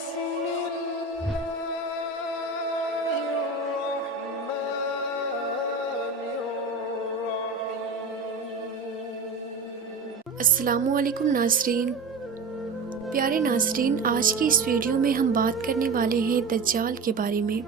بسم الله الرحمن الرحيم۔ السلام علیکم ناظرین۔ پیارے ناظرین، آج کی اس ویڈیو میں ہم بات کرنے والے ہیں دجال کے بارے میں۔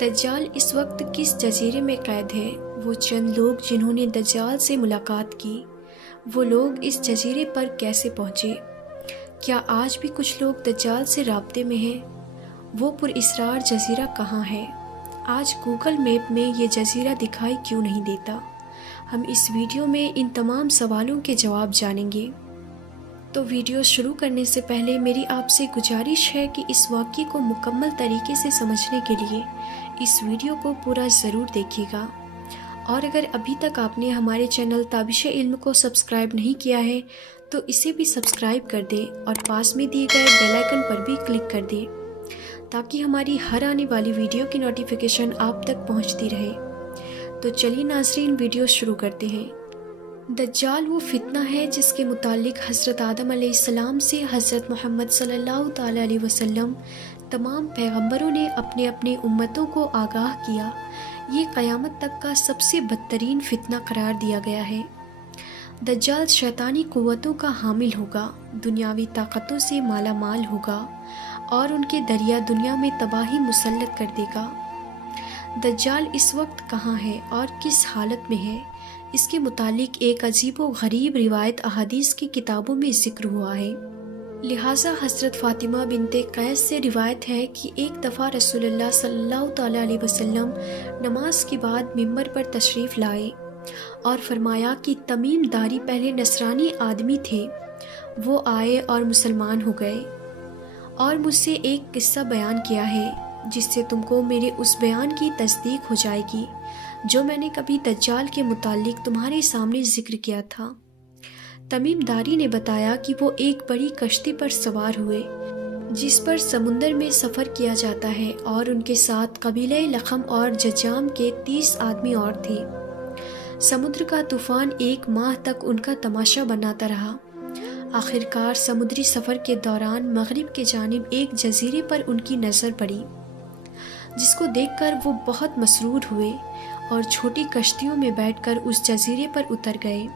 دجال اس وقت کس جزیرے میں قید ہے؟ وہ چند لوگ جنہوں نے دجال سے ملاقات کی، وہ لوگ اس جزیرے پر کیسے پہنچے؟ کیا آج بھی کچھ لوگ دجال سے رابطے میں ہیں؟ وہ پر اسرار جزیرہ کہاں ہے؟ آج گوگل میپ میں یہ جزیرہ دکھائی کیوں نہیں دیتا؟ ہم اس ویڈیو میں ان تمام سوالوں کے جواب جانیں گے۔ تو ویڈیو شروع کرنے سے پہلے میری آپ سے گزارش ہے کہ اس واقعے کو مکمل طریقے سے سمجھنے کے لیے اس ویڈیو کو پورا ضرور دیکھیے گا، اور اگر ابھی تک آپ نے ہمارے چینل تابش علم کو سبسکرائب نہیں کیا ہے تو اسے بھی سبسکرائب کر دیں اور پاس میں دیے گئے بیل آئکن پر بھی کلک کر دیں تاکہ ہماری ہر آنے والی ویڈیو کی نوٹیفیکیشن آپ تک پہنچتی رہے۔ تو چلیے ناظرین، ویڈیو شروع کرتے ہیں۔ دجال وہ فتنہ ہے جس کے متعلق حضرت آدم علیہ السلام سے حضرت محمد صلی اللہ تعالی علیہ وسلم تمام پیغمبروں نے اپنے اپنے امتوں کو آگاہ کیا۔ یہ قیامت تک کا سب سے بدترین فتنہ قرار دیا گیا ہے۔ دجال شیطانی قوتوں کا حامل ہوگا، دنیاوی طاقتوں سے مالا مال ہوگا اور ان کے دریا دنیا میں تباہی مسلط کر دے گا۔ دجال اس وقت کہاں ہے اور کس حالت میں ہے؟ اس کے متعلق ایک عجیب و غریب روایت احادیث کی کتابوں میں ذکر ہوا ہے۔ لہٰذا حضرت فاطمہ بنت قیس سے روایت ہے کہ ایک دفعہ رسول اللہ صلی اللہ تعالی علیہ وسلم نماز کے بعد ممبر پر تشریف لائے اور فرمایا کہ تمیم داری پہلے نصرانی آدمی تھے، وہ آئے اور مسلمان ہو گئے، اور مجھ سے ایک قصہ بیان کیا ہے جس سے تم کو میرے اس بیان کی تصدیق ہو جائے گی جو میں نے کبھی دجال کے متعلق تمہارے سامنے ذکر کیا تھا۔ تمیم داری نے بتایا کہ وہ ایک بڑی کشتی پر سوار ہوئے جس پر سمندر میں سفر کیا جاتا ہے، اور ان کے ساتھ قبیلہ لخم اور ججام کے 30 آدمی اور تھے۔ سمندر کا طوفان 1 ماہ تک ان کا تماشا بناتا رہا۔ آخرکار سمندری سفر کے دوران مغرب کے جانب ایک جزیرے پر ان کی نظر پڑی، جس کو دیکھ کر وہ بہت مسرور ہوئے اور چھوٹی کشتیوں میں بیٹھ کر اس جزیرے پر اتر گئے۔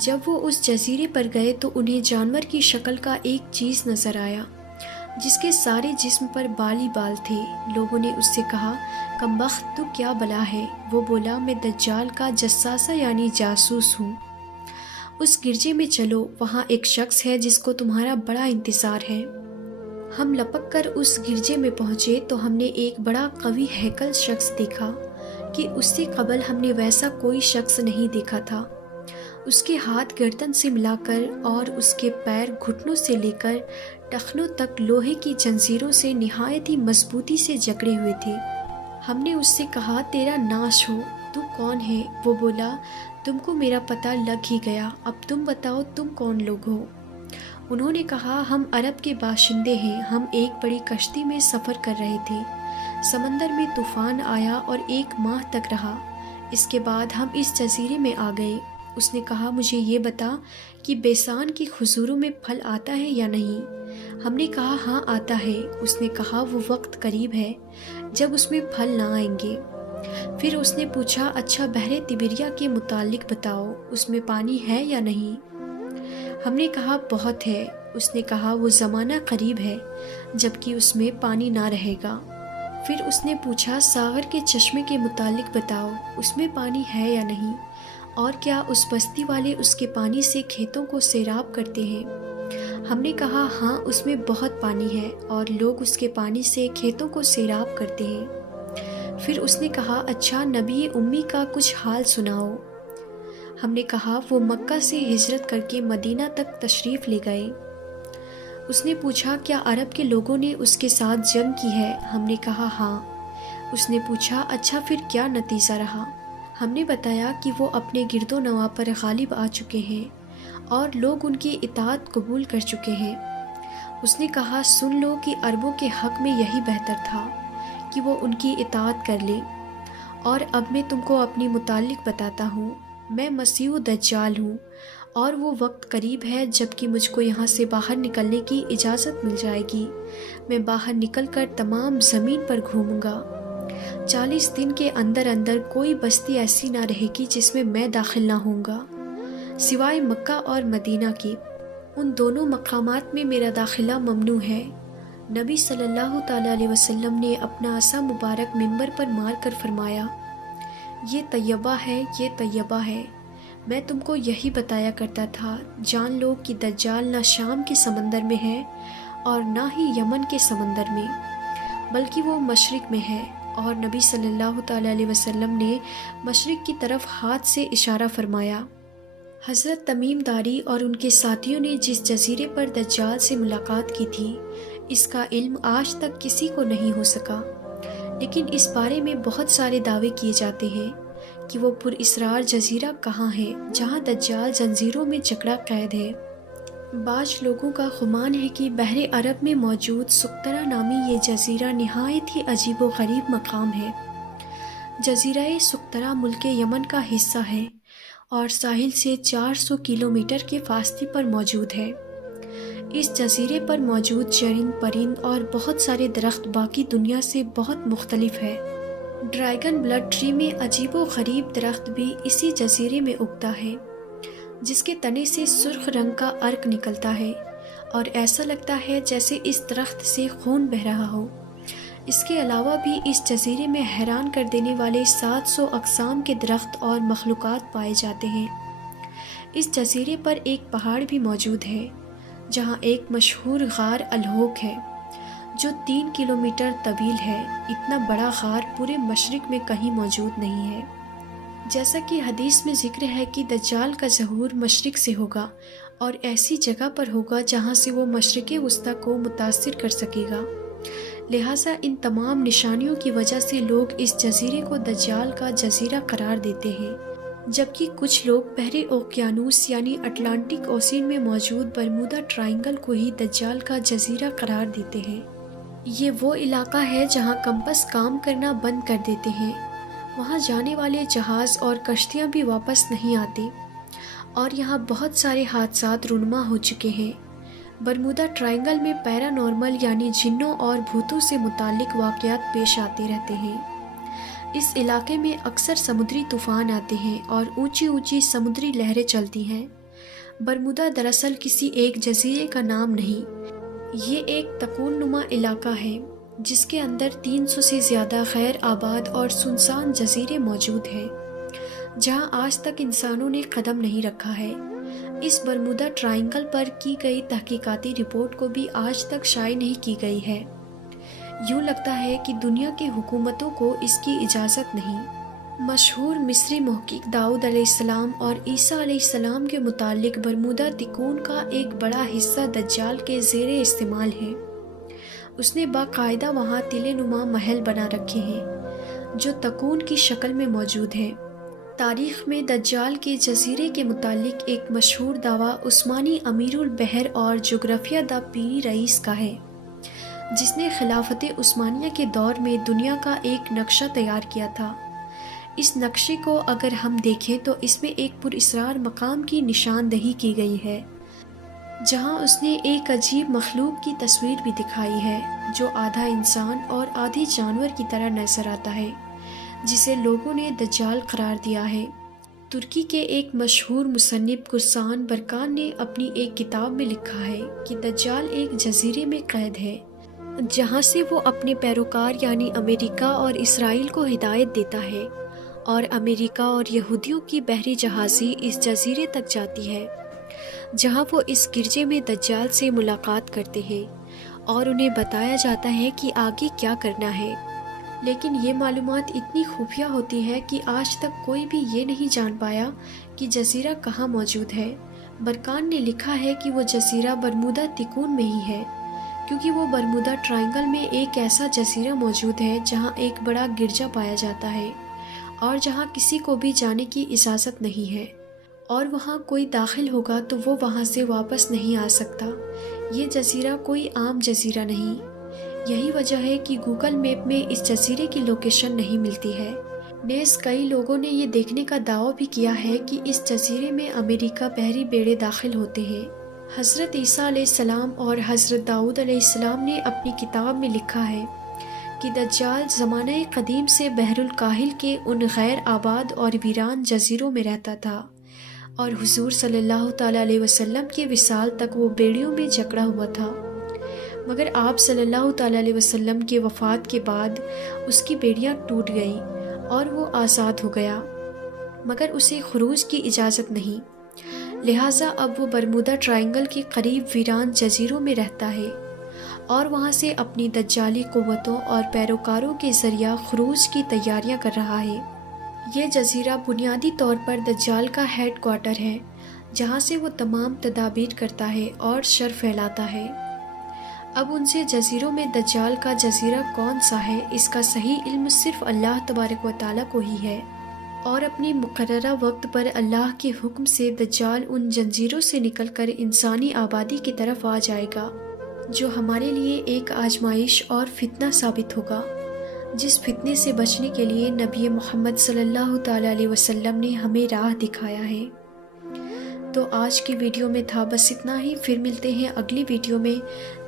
جب وہ اس جزیرے پر گئے تو انہیں جانور کی شکل کا ایک چیز نظر آیا جس کے سارے جسم پر بال ہی بال تھے۔ لوگوں نے اس سے کہا، کمبخت تو کیا بلا ہے؟ وہ بولا، میں دجال کا جساسہ یعنی جاسوس ہوں۔ اس گرجے میں چلو، وہاں ایک شخص ہے جس کو تمہارا بڑا انتظار ہے۔ ہم لپک کر اس گرجے میں پہنچے تو ہم نے ایک بڑا قوی ہیکل شخص دیکھا کہ اس سے قبل ہم نے ویسا کوئی شخص نہیں دیکھا تھا۔ اس کے ہاتھ گردن سے ملا کر اور اس کے پیر گھٹنوں سے لے کر ٹخنوں تک لوہے کی زنجیروں سے نہایت ہی مضبوطی سے جکڑے ہوئے تھے۔ ہم نے اس سے کہا، تیرا ناش ہو، تو کون ہے؟ وہ بولا، تم کو میرا پتہ لگ ہی گیا، اب تم بتاؤ تم کون لوگ ہو؟ انہوں نے کہا، ہم عرب کے باشندے ہیں، ہم ایک بڑی کشتی میں سفر کر رہے تھے، سمندر میں طوفان آیا اور 1 ماہ تک رہا، اس کے بعد ہم اس جزیرے میں آ گئے۔ اس نے کہا، مجھے یہ بتا کہ بیسان کی کھجوروں میں پھل آتا ہے یا نہیں؟ ہم نے کہا، ہاں آتا ہے۔ اس نے کہا، وہ وقت قریب ہے جب اس میں پھل نہ آئیں گے۔ پھر اس نے پوچھا، اچھا بحر تبریہ کے متعلق بتاؤ، اس میں پانی ہے یا نہیں؟ ہم نے کہا، بہت ہے۔ اس نے کہا، وہ زمانہ قریب ہے جبکہ اس میں پانی نہ رہے گا۔ پھر اس نے پوچھا، ساغر کے چشمے کے متعلق بتاؤ، اس میں پانی ہے یا نہیں؟ اور کیا اس بستی والے اس کے پانی سے کھیتوں کو سیراب کرتے ہیں؟ ہم نے کہا، ہاں اس میں بہت پانی ہے اور لوگ اس کے پانی سے کھیتوں کو سیراب کرتے ہیں۔ پھر اس نے کہا، اچھا نبی امی کا کچھ حال سناؤ۔ ہم نے کہا، وہ مکہ سے ہجرت کر کے مدینہ تک تشریف لے گئے۔ اس نے پوچھا، کیا عرب کے لوگوں نے اس کے ساتھ جنگ کی ہے؟ ہم نے کہا، ہاں۔ اس نے پوچھا، اچھا پھر کیا نتیجہ رہا؟ ہم نے بتایا کہ وہ اپنے گرد و نواح پر غالب آ چکے ہیں اور لوگ ان کی اطاعت قبول کر چکے ہیں۔ اس نے کہا، سن لو کہ عربوں کے حق میں یہی بہتر تھا کہ وہ ان کی اطاعت کر لیں، اور اب میں تم کو اپنی متعلق بتاتا ہوں۔ میں مسیح دجال ہوں اور وہ وقت قریب ہے جب کہ مجھ کو یہاں سے باہر نکلنے کی اجازت مل جائے گی۔ میں باہر نکل کر تمام زمین پر گھوموں گا۔ 40 دن کے اندر اندر کوئی بستی ایسی نہ رہے گی جس میں داخل نہ ہوں گا، سوائے مکہ اور مدینہ کی۔ ان دونوں مقامات میں میرا داخلہ ممنوع ہے۔ نبی صلی اللہ تعالیٰ علیہ وسلم نے اپنا عصا مبارک منبر پر مار کر فرمایا، یہ طیبہ ہے، یہ طیبہ ہے۔ میں تم کو یہی بتایا کرتا تھا، جان لو کہ دجال نہ شام کے سمندر میں ہے اور نہ ہی یمن کے سمندر میں، بلکہ وہ مشرق میں ہے۔ اور نبی صلی اللہ تعالیٰ علیہ وسلم نے مشرق کی طرف ہاتھ سے اشارہ فرمایا۔ حضرت تمیم داری اور ان کے ساتھیوں نے جس جزیرے پر دجال سے ملاقات کی تھی، اس کا علم آج تک کسی کو نہیں ہو سکا، لیکن اس بارے میں بہت سارے دعوے کیے جاتے ہیں کہ وہ پر اسرار جزیرہ کہاں ہے جہاں دجال زنجیروں میں جکڑا قید ہے۔ بعض لوگوں کا گمان ہے کہ بحر عرب میں موجود سقطرہ نامی یہ جزیرہ نہایت ہی عجیب و غریب مقام ہے۔ جزیرہ سقطرہ ملک یمن کا حصہ ہے اور ساحل سے 400 کلومیٹر کے فاصلے پر موجود ہے۔ اس جزیرے پر موجود چرند پرند اور بہت سارے درخت باقی دنیا سے بہت مختلف ہے۔ ڈریگن بلڈ ٹری میں عجیب و غریب درخت بھی اسی جزیرے میں اگتا ہے، جس کے تنے سے سرخ رنگ کا عرق نکلتا ہے اور ایسا لگتا ہے جیسے اس درخت سے خون بہہ رہا ہو۔ اس کے علاوہ بھی اس جزیرے میں حیران کر دینے والے 700 اقسام کے درخت اور مخلوقات پائے جاتے ہیں۔ اس جزیرے پر ایک پہاڑ بھی موجود ہے جہاں ایک مشہور غار الہوک ہے جو 3 کلومیٹر طویل ہے۔ اتنا بڑا غار پورے مشرق میں کہیں موجود نہیں ہے۔ جیسا کہ حدیث میں ذکر ہے کہ دجال کا ظہور مشرق سے ہوگا اور ایسی جگہ پر ہوگا جہاں سے وہ مشرق وسطیٰ کو متاثر کر سکے گا۔ لہٰذا ان تمام نشانیوں کی وجہ سے لوگ اس جزیرے کو دجال کا جزیرہ قرار دیتے ہیں، جبکہ کچھ لوگ بحر اوقیانوس یعنی اٹلانٹک اوشین میں موجود برمودا ٹرائنگل کو ہی دجال کا جزیرہ قرار دیتے ہیں۔ یہ وہ علاقہ ہے جہاں کمپس کام کرنا بند کر دیتے ہیں، وہاں جانے والے جہاز اور کشتیاں بھی واپس نہیں آتے، اور یہاں بہت سارے حادثات رونما ہو چکے ہیں۔ برمودا ٹرائنگل میں پیرا نارمل یعنی جنوں اور بھوتوں سے متعلق واقعات پیش آتے رہتے ہیں۔ اس علاقے میں اکثر سمندری طوفان آتے ہیں اور اونچی اونچی سمندری لہریں چلتی ہیں۔ برمودا دراصل کسی ایک جزیرے کا نام نہیں، یہ ایک تکون نما علاقہ ہے جس کے اندر 300 سے زیادہ غیر آباد اور سنسان جزیرے موجود ہیں جہاں آج تک انسانوں نے قدم نہیں رکھا ہے۔ اس برمودا ٹرائنگل پر کی گئی تحقیقاتی رپورٹ کو بھی آج تک شائع نہیں کی گئی ہے۔ یوں لگتا ہے کہ دنیا کی حکومتوں کو اس کی اجازت نہیں۔ مشہور مصری محقق داؤد علیہ السلام اور عیسیٰ علیہ السلام کے متعلق برمودا تکون کا ایک بڑا حصہ دجال کے زیر استعمال ہے۔ اس نے باقاعدہ وہاں تلے نما محل بنا رکھے ہیں جو تکون کی شکل میں موجود ہیں۔ تاریخ میں دجال کے جزیرے کے متعلق ایک مشہور دعویٰ عثمانی امیر البحر اور جغرافیہ دا پیری رئیس کا ہے، جس نے خلافت عثمانیہ کے دور میں دنیا کا ایک نقشہ تیار کیا تھا۔ اس نقشے کو اگر ہم دیکھیں تو اس میں ایک پر اسرار مقام کی نشاندہی کی گئی ہے، جہاں اس نے ایک عجیب مخلوق کی تصویر بھی دکھائی ہے جو آدھا انسان اور آدھی جانور کی طرح نظر آتا ہے، جسے لوگوں نے دجال قرار دیا ہے۔ ترکی کے ایک مشہور مصنف گرسان برکان نے اپنی ایک کتاب میں لکھا ہے کہ دجال ایک جزیرے میں قید ہے جہاں سے وہ اپنے پیروکار یعنی امریکہ اور اسرائیل کو ہدایت دیتا ہے، اور امریکہ اور یہودیوں کی بحری جہازی اس جزیرے تک جاتی ہے جہاں وہ اس گرجے میں دجال سے ملاقات کرتے ہیں اور انہیں بتایا جاتا ہے کہ آگے کیا کرنا ہے۔ لیکن یہ معلومات اتنی خفیہ ہوتی ہے کہ آج تک کوئی بھی یہ نہیں جان پایا کہ جزیرہ کہاں موجود ہے۔ برکان نے لکھا ہے کہ وہ جزیرہ برمودا تکون میں ہی ہے، کیونکہ وہ برمودا ٹرائنگل میں ایک ایسا جزیرہ موجود ہے جہاں ایک بڑا گرجا پایا جاتا ہے اور جہاں کسی کو بھی جانے کی اجازت نہیں ہے، اور وہاں کوئی داخل ہوگا تو وہ وہاں سے واپس نہیں آ سکتا۔ یہ جزیرہ کوئی عام جزیرہ نہیں۔ یہی وجہ ہے کہ گوگل میپ میں اس جزیرے کی لوکیشن نہیں ملتی ہے۔ نیز کئی لوگوں نے یہ دیکھنے کا دعویٰ بھی کیا ہے کہ اس جزیرے میں امریکہ بحری بیڑے داخل ہوتے ہیں۔ حضرت عیسیٰ علیہ السلام اور حضرت داؤد علیہ السلام نے اپنی کتاب میں لکھا ہے کہ دجال زمانہ قدیم سے بحر الکاہل کے ان غیر آباد اور ویران جزیروں میں رہتا تھا، اور حضور صلی اللہ تعالیٰ علیہ وسلم کے وصال تک وہ بیڑیوں میں جکڑا ہوا تھا، مگر آپ صلی اللہ تعالیٰ علیہ وسلم کے وفات کے بعد اس کی بیڑیاں ٹوٹ گئیں اور وہ آزاد ہو گیا، مگر اسے خروج کی اجازت نہیں، لہٰذا اب وہ برمودا ٹرائنگل کے قریب ویران جزیروں میں رہتا ہے اور وہاں سے اپنی دجالی قوتوں اور پیروکاروں کے ذریعہ خروج کی تیاریاں کر رہا ہے۔ یہ جزیرہ بنیادی طور پر دجال کا ہیڈ کوارٹر ہے، جہاں سے وہ تمام تدابیر کرتا ہے اور شر پھیلاتا ہے۔ اب ان سے جزیروں میں دجال کا جزیرہ کون سا ہے، اس کا صحیح علم صرف اللہ تبارک و تعالیٰ کو ہی ہے، اور اپنی مقررہ وقت پر اللہ کے حکم سے دجال ان جنزیروں سے نکل کر انسانی آبادی کی طرف آ جائے گا، جو ہمارے لیے ایک آزمائش اور فتنہ ثابت ہوگا، جس فتنے سے بچنے کے لیے نبی محمد صلی اللہ تعالیٰ علیہ وسلم نے ہمیں راہ دکھایا ہے۔ تو آج کی ویڈیو میں تھا بس اتنا ہی، پھر ملتے ہیں اگلی ویڈیو میں،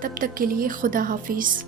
تب تک کے لیے خدا حافظ۔